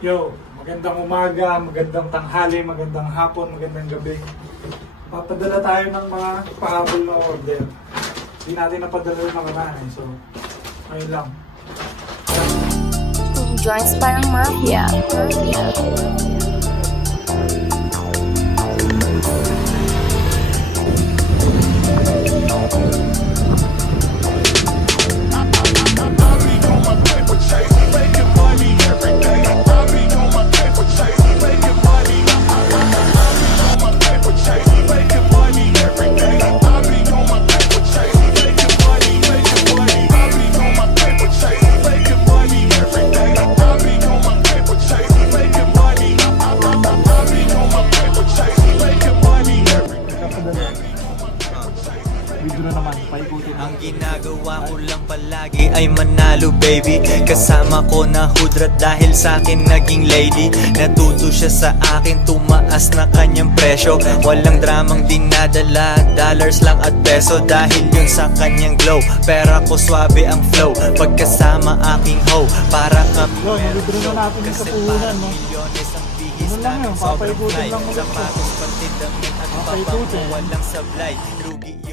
Yo, magandang umaga, magandang tanghali, magandang hapon, magandang gabi. Papadala tayo ng mga pahabol na order. Hindi natin napadala ng nakaraan, so ngayon lang. Joints parang mafia. Ang ginagawa ko lang palagi ay manalo baby. Kasama ko na hudrat dahil sa akin naging lady. Natuto siya sa akin, tumaas na kanyang presyo. Walang dramang dinadala, dollars lang at peso. Dahil yun sa kanyang glow, pera ko swabe ang flow. Pagkasama aking hoe, para kami malibro na natin yung kapuhunan, no? milyones ang bihis lang yun, namin. Sobrang papaikutin fly, lang ulit sapatos, pati damit at papamuwalang sablay. Rugi